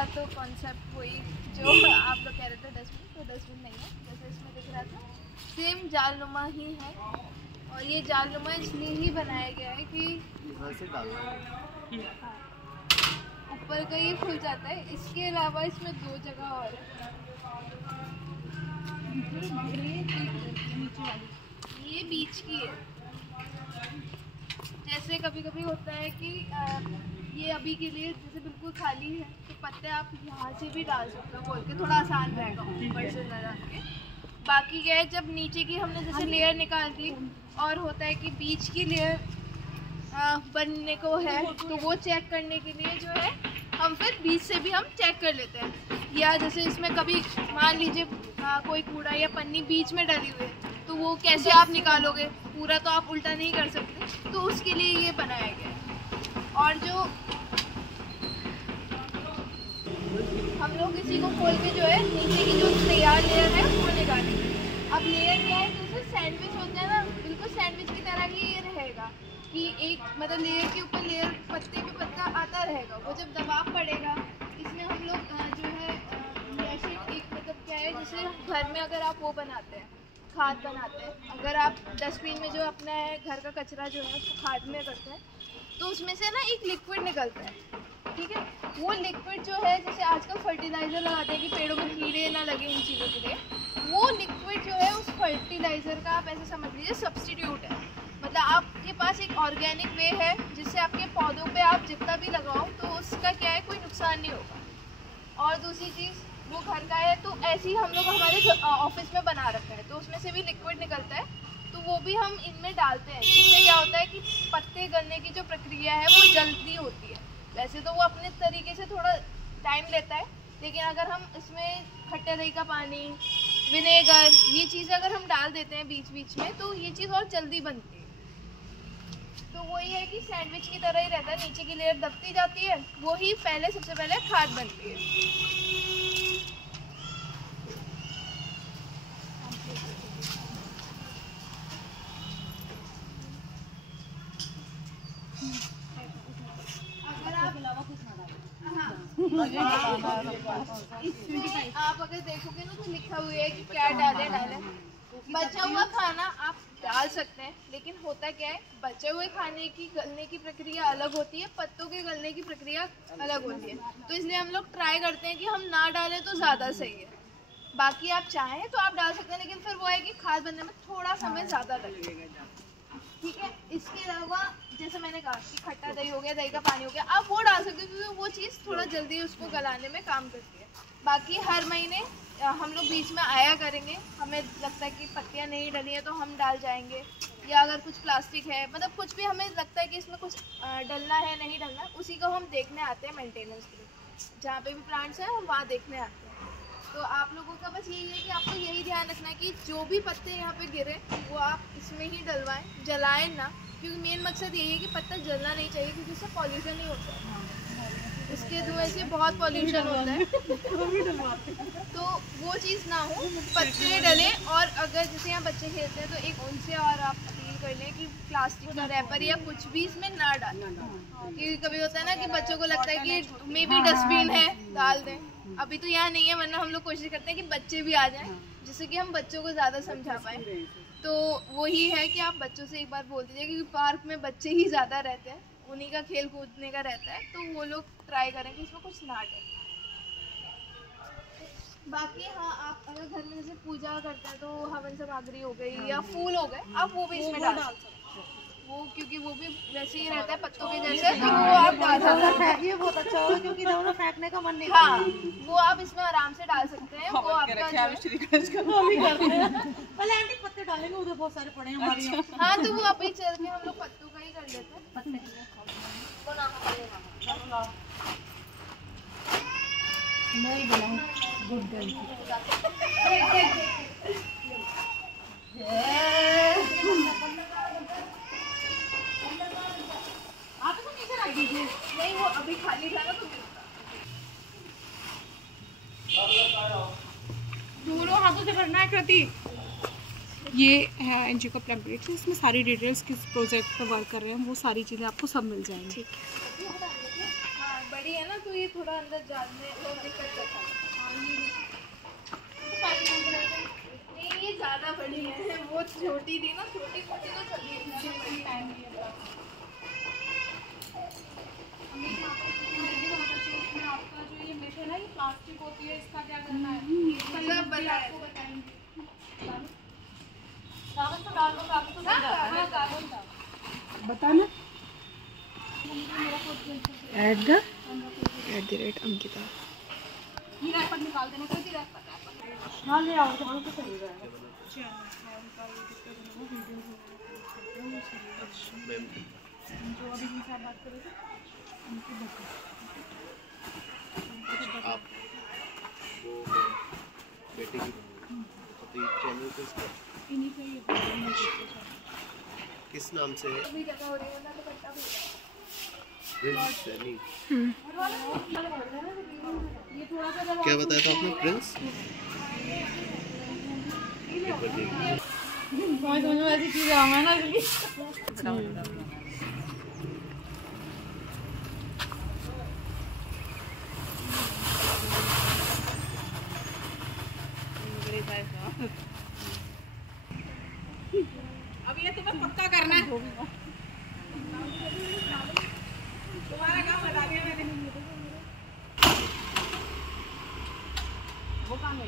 का तो कॉन्सेप्ट वही जो आप लोग कह रहे थे डस्टबिन, तो डस्टबिन नहीं है जैसे इसमें दिख रहा था, सेम जालनुमा ही है। और ये जालनुमा इसलिए ही बनाया गया है कि ऊपर का ये खुल जाता है। इसके अलावा इसमें 2 जगह और है, ये बीच की है। जैसे कभी कभी होता है कि ये अभी के लिए जैसे बिल्कुल खाली है तो पत्ते आप यहाँ से भी डाल सकते हो खोल के, थोड़ा आसान रहेगा ऊपर से न डाल के। बाकी क्या है, जब नीचे की हमने जैसे लेयर निकाल दी और होता है कि बीच की लेयर बनने को है, तो वो चेक करने के लिए जो है हम फिर बीच से भी हम चेक कर लेते हैं। या जैसे इसमें कभी मान लीजिए कोई कूड़ा या पन्नी बीच में डली हुई है, तो वो कैसे आप निकालोगे, पूरा तो आप उल्टा नहीं कर सकते, तो उसके लिए ये बनाया गया है। और जो हम लोग इसी को खोल के जो है नीचे की जो तैयार लेयर है वो निकालेंगे। अब लेयर क्या है, जैसे सैंडविच होता है ना, बिल्कुल सैंडविच की तरह ही ये रहेगा कि एक मतलब लेयर के ऊपर लेयर, पत्ते पे पत्ता आता रहेगा। वो जब दबाव पड़ेगा इसमें हम लोग जो है एक मतलब क्या है, जैसे घर में अगर आप वो बनाते हैं, खाद बनाते हैं, अगर आप डस्टबिन में जो अपना है घर का कचरा जो है उसको खाद में करते हैं, तो उसमें से ना एक लिक्विड निकलता है, ठीक है। वो लिक्विड जो है, जैसे आजकल फर्टिलाइज़र लगाते हैं कि पेड़ों में कीड़े ना लगे इन चीज़ों के लिए, वो लिक्विड जो है उस फर्टिलाइज़र का आप ऐसे समझ लीजिए सब्स्टिट्यूट है। मतलब आपके पास एक ऑर्गेनिक वे है जिससे आपके पौधों पे आप जितना भी लगाओ तो उसका क्या है, कोई नुकसान नहीं होगा। और दूसरी चीज़ वो घर का है, तो ऐसे ही हम लोग हमारे ऑफिस में बना रखा है, तो उसमें से भी लिक्विड निकलता है, तो वो भी हम इनमें डालते हैं। इससे क्या होता है कि पत्ते गलने की जो प्रक्रिया है वो जल्दी होती है। वैसे तो वो अपने तरीके से थोड़ा टाइम लेता है, लेकिन अगर हम इसमें खट्टे दही का पानी, विनेगर, ये चीज़ें अगर हम डाल देते हैं बीच बीच में, तो ये चीज़ और जल्दी बनती है। तो वही है कि सैंडविच की तरह ही रहता है, नीचे की लेयर दबती जाती है, वो ही पहले सबसे पहले खाद बनती है। इसमें आप अगर देखोगे ना तो लिखा हुआ है कि क्या डाले। बचा हुआ खाना आप डाल सकते हैं, लेकिन होता क्या है, बचे हुए खाने की गलने की प्रक्रिया अलग होती है, पत्तों के गलने की प्रक्रिया अलग होती है। तो इसलिए हम लोग ट्राई करते हैं कि हम ना डालें तो ज़्यादा सही है। बाकी आप चाहें तो आप डाल सकते हैं, लेकिन फिर वो है कि खाद बनने में थोड़ा समय ज़्यादा लगेगा, ठीक है। इसके अलावा जैसे मैंने कहा कि खट्टा दही हो गया, दही का पानी हो गया, आप वो डाल सकते हो क्योंकि वो चीज़ थोड़ा जल्दी उसको गलाने में काम करती है। बाकी हर महीने हम लोग बीच में आया करेंगे, हमें लगता है कि पत्तियां नहीं डली हैं तो हम डाल जाएंगे, या अगर कुछ प्लास्टिक है, मतलब कुछ भी हमें लगता है कि इसमें कुछ डलना है नहीं डलना, उसी को हम देखने आते हैं मेंटेनेंस के लिए। जहाँ पे भी प्लांट्स हैं हम वहाँ देखने आते हैं। तो आप लोगों का बस यही है कि आपको यही ध्यान रखना है कि जो भी पत्ते यहाँ पे गिरे वो आप इसमें ही डलवाएं, जलाएं ना, क्योंकि मेन मकसद यही है कि पत्ता जलना नहीं चाहिए, क्योंकि इससे पॉल्यूशन नहीं होता है, इसके धुएं से बहुत पॉल्यूशन होता है। तो वो चीज़ ना हो, पत्ते डलें। और अगर जैसे यहाँ बच्चे खेलते हैं तो एक उनसे और आप अपील कर लें कि प्लास्टिक का रैपर या कुछ भी इसमें ना डालें, क्योंकि कभी होता है ना कि बच्चों को लगता है कि मे भी डस्टबिन है डाल दें। अभी तो यहाँ नहीं है, वरना हम लोग कोशिश करते हैं कि बच्चे भी आ जाएं, जिससे कि हम बच्चों को ज़्यादा समझा पाएँ। तो वही है कि आप बच्चों से एक बार बोल दीजिए, क्योंकि पार्क में बच्चे ही ज़्यादा रहते हैं, उन्हीं का खेल कूदने का रहता है, तो वो लोग ट्राई करें कि इसमें कुछ ना डले। बाकी हाँ, आप अगर घर में जैसे पूजा करते हैं तो हवन सामग्री हो गई या फूल हो गए, आप वो भी इसमें डाल सकते हैं। वो क्योंकि वो भी वैसे ही रहता है पत्तों के जैसे, तो वो आप डाल सकते हैं। ये बहुत अच्छा होगा क्योंकि ना फेंकने का मन नहीं। हाँ, वो आप इसमें आराम से डाल सकते हैं। वो आपका पहले आंटी पत्ते डालेंगे, उधर बहुत सारे पड़े हैं हमारे यहाँ। हाँ, तो वो अभी चल के हम लोग पत्तों का ही कर लेते हैं। नहीं बनाऊं गुड गर्ल। आप इसको नीचे रख दीजिए। नहीं, वो अभी खाली था ना, तो दोनों हाथों से करना है कृति। ये है एनजीओ का प्लैंग्रेट, इसमें सारी डिटेल्स किस प्रोजेक्ट पर वर्क कर रहे हैं वो सारी चीज़ें आपको सब मिल जाएंगी। ठीक है। बड़ी है ना तो ये थोड़ा अंदर जाने में दिक्कत करता है। नहीं ये ज़्यादा बड़ी है, वो छोटी थी ना, छोटी मोटी तो चली आपका जो ये मेट है ना, ये प्लास्टिक होती है, इसका क्या करना है सब आपको बताएंगे। बताना। @अंकिता। ये रैपर निकाल देना, कोई रैपर हाँ ले आओ, तो तो सही रहेगा। जो अभी जिनसे आप बात कर रहे थे उनकी आप वो बेटे की तो चैनल पे इन्हीं का ही किस नाम से है? भी जगह हो रही है ना तो कट्टा भी ये थोड़ा सा क्या बताया था आपने? प्रिंस समझ में ऐसी चीज़ आऊँगा ना अब ये तुम्हें पक्का करना है। तुम्हारा काम बता दिया मैंने। वो काम है।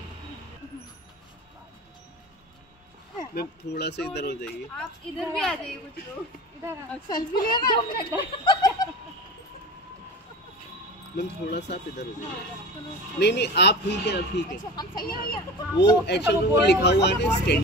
मैम थोड़ा सा इधर हो जाइए। आप इधर भी आ जाइए, कुछ लोग इधर सेल्फी लेना। मैम थोड़ा सा आप इधर हो जाइए। नहीं आप ठीक है, आप ठीक है। हम सही है भैया। वो एक्चुअली वो लिखा हुआ है स्टैंड